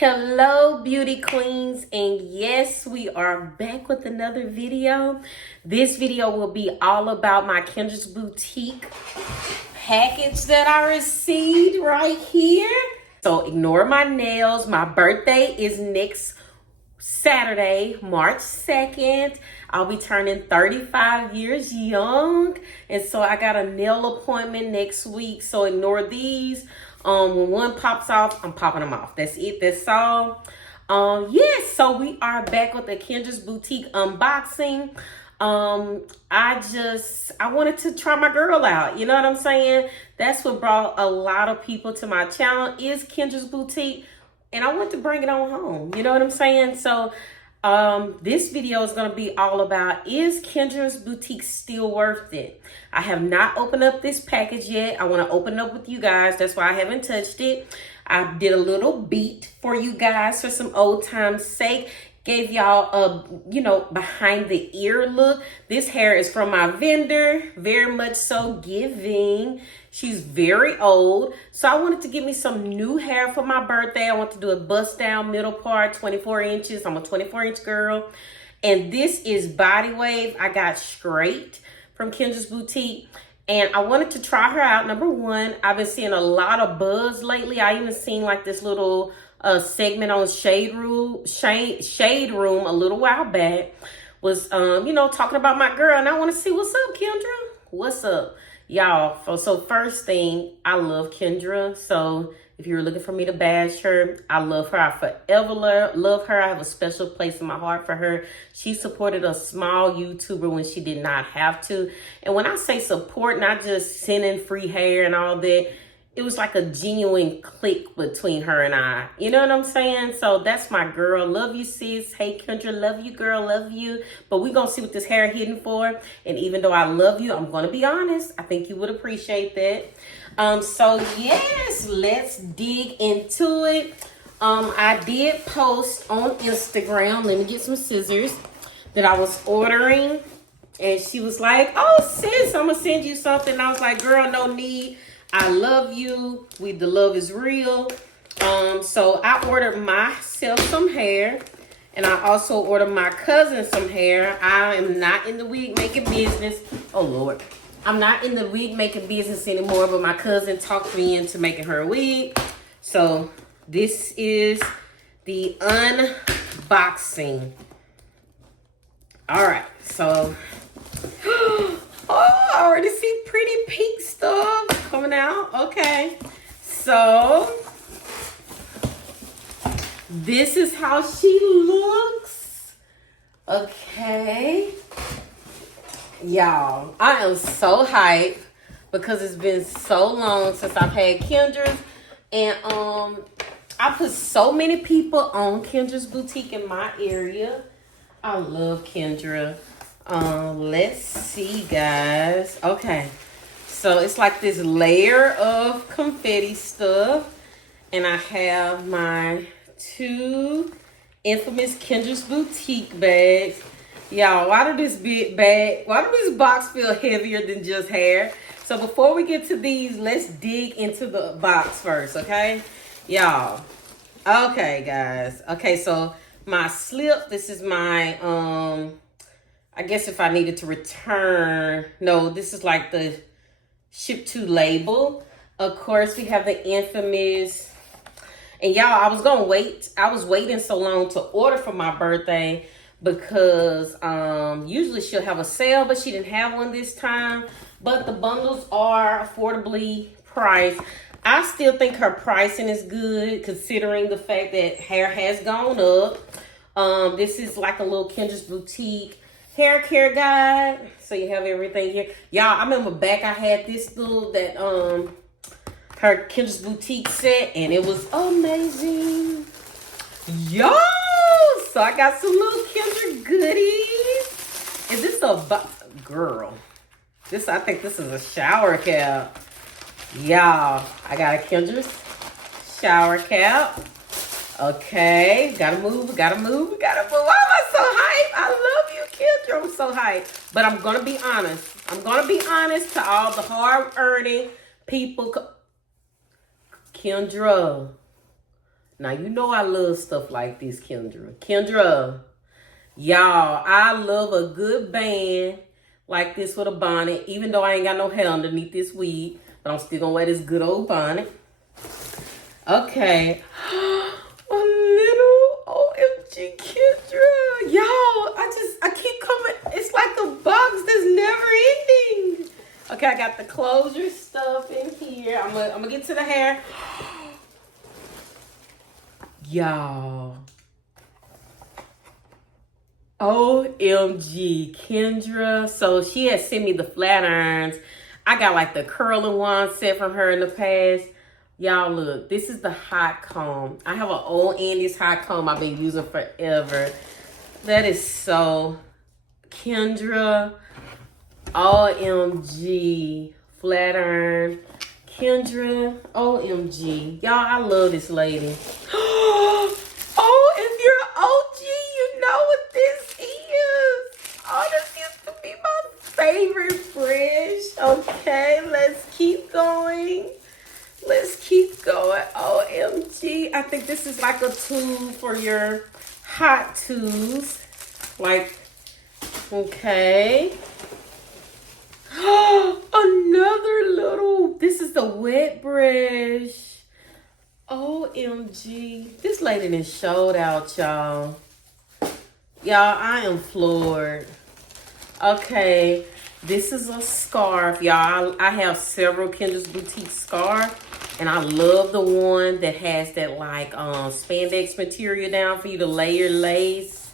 Hello beauty queens, and yes, we are back with another video. This video will be all about my Kendra's Boutique package that I received right here. So ignore my nails. My birthday is next Saturday, March 2nd. I'll be turning 35 years young, and so I got a nail appointment next week. So ignore these. When one pops off, I'm popping them off. That's it. That's all. Yes, so we are back with the Kendra's Boutique unboxing. I wanted to try my girl out. You know what I'm saying? That's what brought a lot of people to my channel is Kendra's Boutique. And I want to bring it on home. You know what I'm saying? So this video is going to be all about, is Kendra's Boutique still worth it? I have not opened up this package yet. I want to open it up with you guys. That's why I haven't touched it. I did a little beat for you guys for some old time's sake. Gave y'all a, behind the ear look. This hair is from my vendor. Very much so giving. She's very old. So I wanted to get me some new hair for my birthday. I want to do a bust down middle part, 24 inches. I'm a 24-inch girl. And this is Body Wave. I got straight from Kendra's Boutique. And I wanted to try her out. Number one, I've been seeing a lot of buzz lately. I even seen like this little segment on Shade Room a little while back. Was, talking about my girl. And I want to see what's up, Kendra. What's up? Y'all, so first thing, I love Kendra. So if you're looking for me to bash her, I love her. I forever love her. I have a special place in my heart for her. She supported a small YouTuber when she did not have to. And when I say support, not just sending free hair and all that, it was like a genuine click between her and I. You know what I'm saying? So that's my girl. Love you, sis. Hey, Kendra. Love you, girl. Love you. But we're going to see what this hair hitting for. And even though I love you, I'm going to be honest. I think you would appreciate that. So, yes, let's dig into it. I did post on Instagram. Let me get some scissors that I was ordering. And she was like, oh, sis, I'm going to send you something. And I was like, girl, no need. I love you. The love is real. So I ordered myself some hair. And I also ordered my cousin some hair. I am not in the wig making business. Oh, Lord. I'm not in the wig making business anymore. But my cousin talked me into making her a wig. So this is the unboxing. All right. So... oh, I already see pretty pink stuff coming out. Okay. So, this is how she looks. Okay. Y'all, I am so hyped because it's been so long since I've had Kendra's. And I put so many people on Kendra's Boutique in my area. I love Kendra. Let's see, guys. Okay, so it's like this layer of confetti stuff, and I have my two infamous Kendra's Boutique bags. Y'all, why does this box feel heavier than just hair? So before we get to these, let's dig into the box first, okay? Y'all, okay, guys. Okay, so my slip, this is my, I guess if I needed to return, no, this is like the ship to label. Of course, we have the infamous, and y'all, I was waiting so long to order for my birthday because usually she'll have a sale, but she didn't have one this time. But the bundles are affordably priced. I still think her pricing is good considering the fact that hair has gone up. This is like a little Kendra's Boutique hair care guide, so you have everything here. Y'all, I remember back I had this little her Kendra's Boutique set, and it was amazing. Yo, so I got some little Kendra goodies. Is this a girl? I think this is a shower cap. Y'all, I got a Kendra's shower cap. Okay, gotta move. Why am I so hyped? I love you, Kendra. I'm so hyped. But I'm gonna be honest. To all the hard-earning people. Kendra, Now, you know I love stuff like this, Kendra. Kendra, y'all, I love a good band like this with a bonnet, even though I ain't got no hair underneath this wig, but I'm still gonna wear this good old bonnet. Okay. A little OMG Kendra. Y'all, I keep coming. It's like a box that's never ending. Okay, I got the closure stuff in here. I'm gonna get to the hair. Y'all. OMG Kendra. So she had sent me the flat irons. I got like the curling one set from her in the past. Y'all look, this is the hot comb. I have an old Andy's hot comb I've been using forever. That is so Kendra. OMG. Flat iron. Kendra. OMG. Y'all, I love this lady. Oh, if you're an OG, you know what this is. Oh, this used to be my favorite fresh. Okay, let's keep going. Let's keep going. OMG. I think this is like a tool for your hot tools. Like, okay. Another little, this is the wet brush. OMG. This lady done showed out, y'all. Y'all, I am floored. Okay. This is a scarf, y'all. I have several Kendra's Boutique scarves, and I love the one that has that like spandex material down for you to layer lace.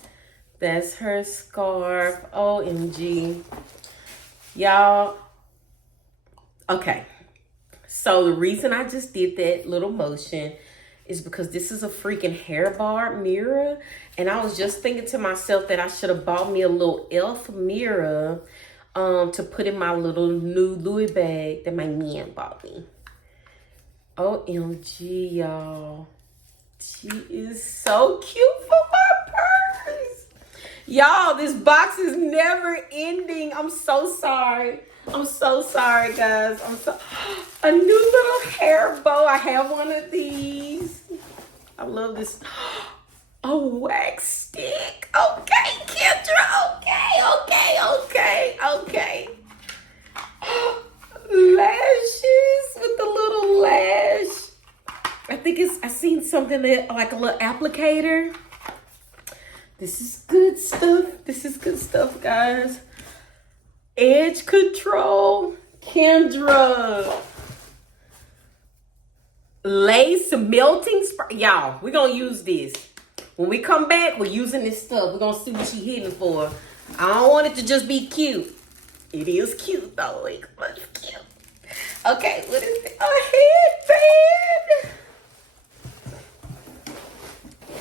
That's her scarf. OMG. Y'all. Okay. So the reason I just did that little motion is because this is a freaking hair bar mirror, and I was just thinking to myself that I should have bought me a little elf mirror to put in my little new Louis bag that my man bought me. OMG, y'all. She is so cute for my purse. Y'all, this box is never ending. I'm so sorry. I'm so sorry, guys. A new little hair bow. I have one of these. I love this. A wax stick. Okay, Kendra. Okay. Lashes with the little lash. I seen something that like a little applicator. This is good stuff, guys. Edge control. Kendra. Lace melting spray. Y'all, we're gonna use this. When we come back, we're using this stuff. We're gonna see what she's hitting for. I don't want it to just be cute. It is cute though. It's cute. Okay, what is it? A headband.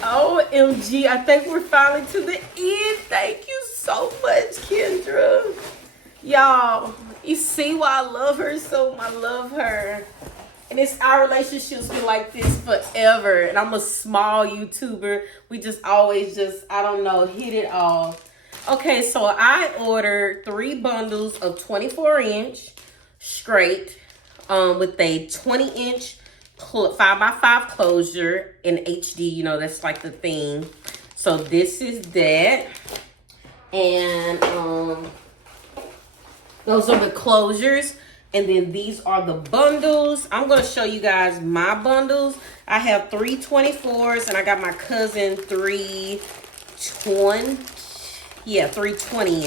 OMG, I think we're finally to the end. Thank you so much, Kendra. Y'all, you see why I love her so much. I love her. And it's our relationship's been like this forever. And I'm a small YouTuber. We just always I don't know, hit it all. Okay, so I ordered 3 bundles of 24-inch straight with a 20-inch 5x5 closure in HD. You know, that's like the thing. So this is that. And those are the closures. And then these are the bundles. I'm going to show you guys my bundles. I have 3 24s and I got my cousin 3 20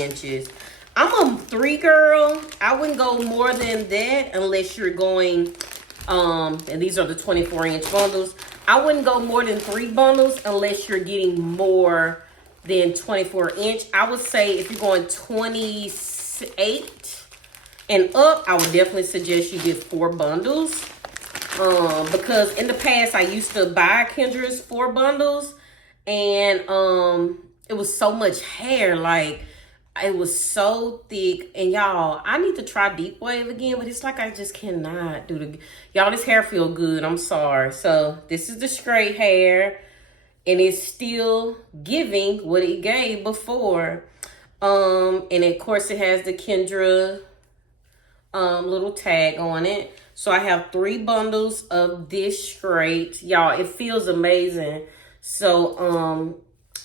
inches. I'm a 3 girl. I wouldn't go more than that unless you're going, and these are the 24-inch bundles. I wouldn't go more than 3 bundles unless you're getting more than 24-inch. I would say if you're going 28 and up, I would definitely suggest you get 4 bundles. Because in the past, I used to buy Kendra's 4 bundles. And it was so much hair. Like, it was so thick. And y'all, I need to try Deep Wave again. But it's like I just cannot do the... Y'all, this hair feel good. I'm sorry. So, this is the straight hair. And it's still giving what it gave before. And of course, it has the Kendra... little tag on it. So I have 3 bundles of this straight. Y'all, it feels amazing. So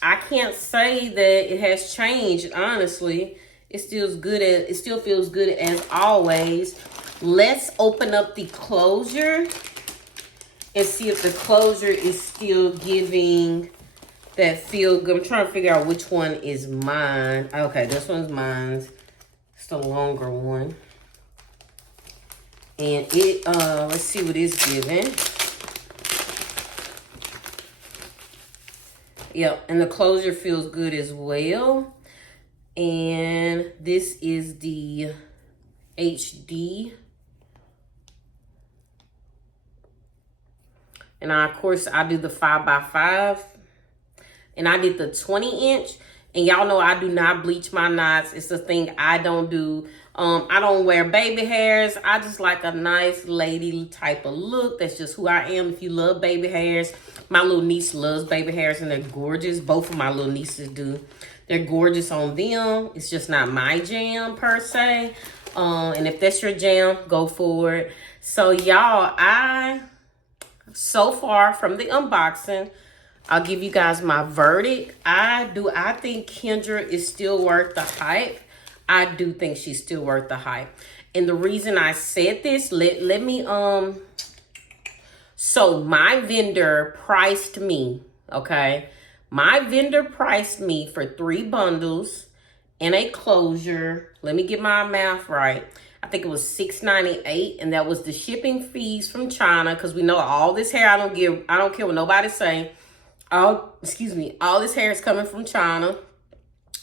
I can't say that it has changed, honestly. It still feels good as always. Let's open up the closure and see if the closure is still giving that feel good. I'm trying to figure out which one is mine. Okay, this one's mine. It's the longer one. And it, let's see what it's giving. Yep, and the closure feels good as well. And this is the HD. And of course, I do the 5x5. And I did the 20-inch. And y'all know I do not bleach my knots. It's a thing I don't do. I don't wear baby hairs. I just like a nice lady type of look. That's just who I am. If you love baby hairs, my little niece loves baby hairs and they're gorgeous. Both of my little nieces do. They're gorgeous on them. It's just not my jam per se. And if that's your jam, go for it. So y'all, so far from the unboxing, I'll give you guys my verdict. I think Kendra is still worth the hype. I do think she's still worth the hype. And the reason I said this, let me, so my vendor priced me, okay? My vendor priced me for 3 bundles and a closure. Let me get my math right. I think it was $6.98, and that was the shipping fees from China, because we know all this hair, I don't care what nobody say. All this hair is coming from China.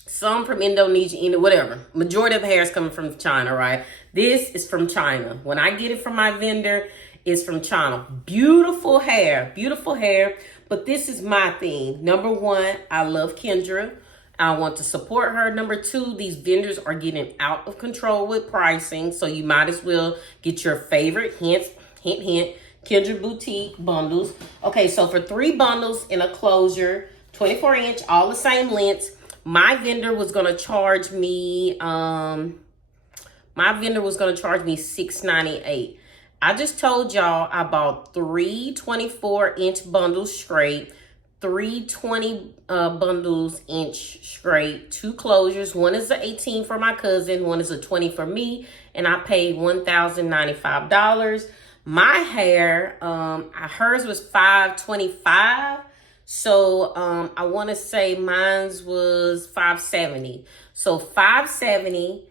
Some from Indonesia, whatever. Majority of the hair is coming from China, right? This is from China. When I get it from my vendor, it's from China. Beautiful hair, beautiful hair. But this is my thing. Number 1, I love Kendra. I want to support her. Number 2, these vendors are getting out of control with pricing. So you might as well get your favorite, hint, Kendra Boutique bundles. Okay, so for 3 bundles in a closure, 24-inch, all the same lengths, my vendor was gonna charge me $6.98. I just told y'all I bought 3 24-inch bundles straight, 3 20 bundles inch straight, 2 closures. One is a 18 for my cousin, one is a 20 for me, and I paid $1,095. My hair, hers was $525. So I want to say mine's was $570. So $570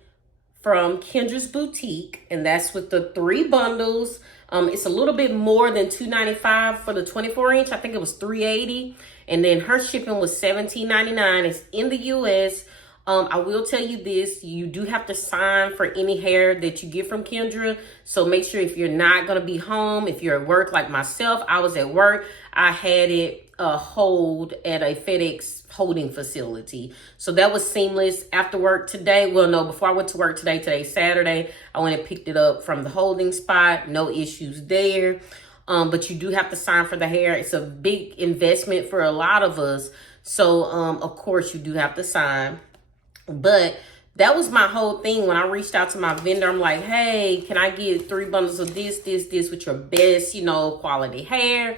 from Kendra's Boutique, and that's with the 3 bundles. It's a little bit more than $295 for the 24-inch. I think it was $380, and then her shipping was $17.99. It's in the U.S. I will tell you this, you do have to sign for any hair that you get from Kendra. So make sure if you're not going to be home, if you're at work like myself, I was at work, I had it hold at a FedEx holding facility. So that was seamless. After work today, well, no, before I went to work today, today's Saturday, I went and picked it up from the holding spot. No issues there. But you do have to sign for the hair. It's a big investment for a lot of us. So, of course, you do have to sign. But that was my whole thing. When I reached out to my vendor, I'm like, hey, can I get 3 bundles of this with your best, quality hair?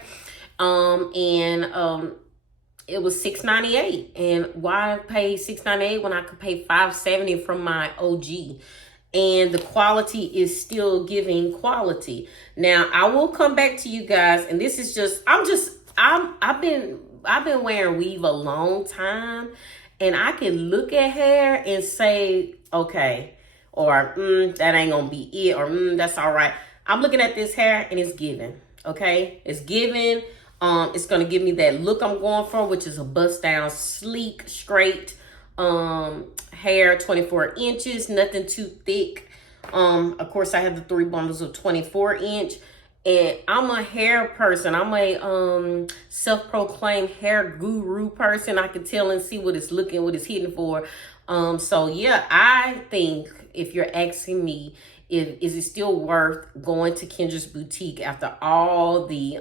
It was $6.98. And why pay $6.98 when I could pay $5.70 from my OG? And the quality is still giving quality. Now, I will come back to you guys, and this is just, I've been wearing weave a long time, and I can look at hair and say, okay, or that ain't gonna be it, or that's all right. I'm looking at this hair and it's giving, okay? It's giving. It's gonna give me that look I'm going for, which is a bust down, sleek, straight hair, 24 inches, nothing too thick. Of course, I have the 3 bundles of 24-inch. And I'm a hair person. I'm a self-proclaimed hair guru person. I can tell and see what it's looking, what it's hitting for. So yeah, I think if you're asking me, Is it still worth going to Kendra's boutique after all the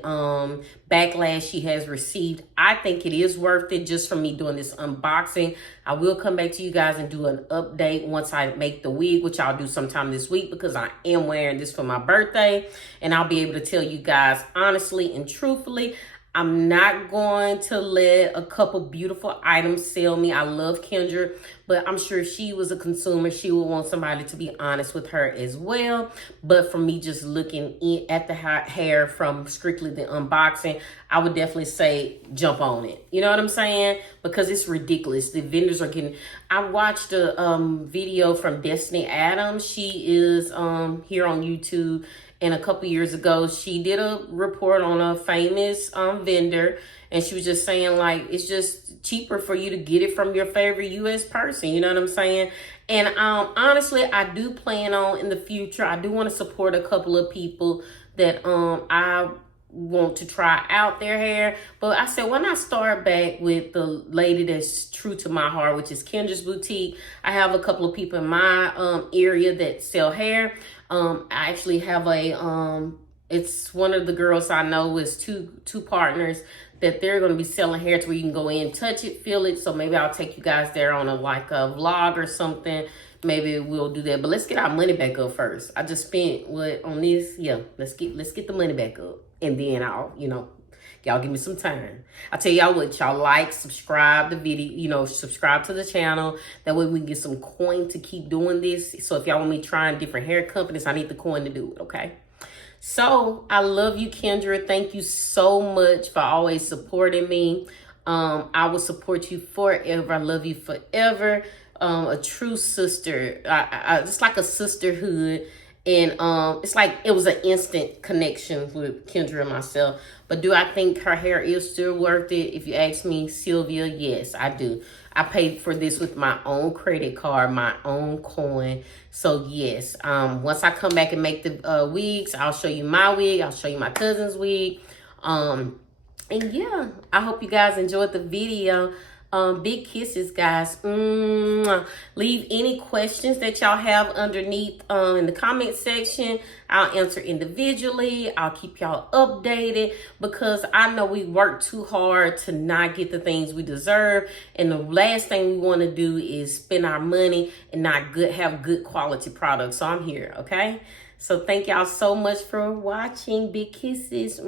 backlash she has received? I think it is worth it just for me doing this unboxing. I will come back to you guys and do an update once I make the wig, which I'll do sometime this week because I am wearing this for my birthday. And I'll be able to tell you guys honestly and truthfully, I'm not going to let a couple beautiful items sell me. I love Kendra, but I'm sure if she was a consumer, she would want somebody to be honest with her as well. But for me, just looking at the hair from strictly the unboxing, I would definitely say jump on it. You know what I'm saying? Because it's ridiculous. The vendors are getting... I watched a video from Destiny Adams. She is here on YouTube. And a couple years ago, she did a report on a famous vendor. And she was just saying, like, it's just cheaper for you to get it from your favorite U.S. person. You know what I'm saying? And honestly, I do plan on in the future, I do want to support a couple of people that I want to try out their hair. But I said, why not start back with the lady that's true to my heart, which is Kendra's Boutique. I have a couple of people in my area that sell hair. I actually have a, it's one of the girls I know is two partners that they're going to be selling hair to where you can go in, touch it, feel it. So maybe I'll take you guys there on a vlog or something. Maybe we'll do that. But let's get our money back up first. I just spent what on this? Yeah, let's get the money back up. And then I'll, y'all give me some time. I'll tell y'all what, y'all like, subscribe the video, subscribe to the channel. That way we can get some coin to keep doing this. So if y'all want me trying different hair companies, I need the coin to do it, okay? So I love you, Kendra. Thank you so much for always supporting me. I will support you forever. I love you forever. A true sister. It's like a sisterhood. And it's like it was an instant connection with Kendra and myself. But do I think her hair is still worth it? If you ask me, Sylvia, yes, I do. I paid for this with my own credit card, my own coin. So yes, once I come back and make the wigs, I'll show you my wig. I'll show you my cousin's wig. And yeah, I hope you guys enjoyed the video. Big kisses, guys. Leave any questions that y'all have underneath in the comment section. I'll answer individually. I'll keep y'all updated because I know we work too hard to not get the things we deserve. And the last thing we want to do is spend our money and not have good quality products. So I'm here, okay? So thank y'all so much for watching. Big kisses.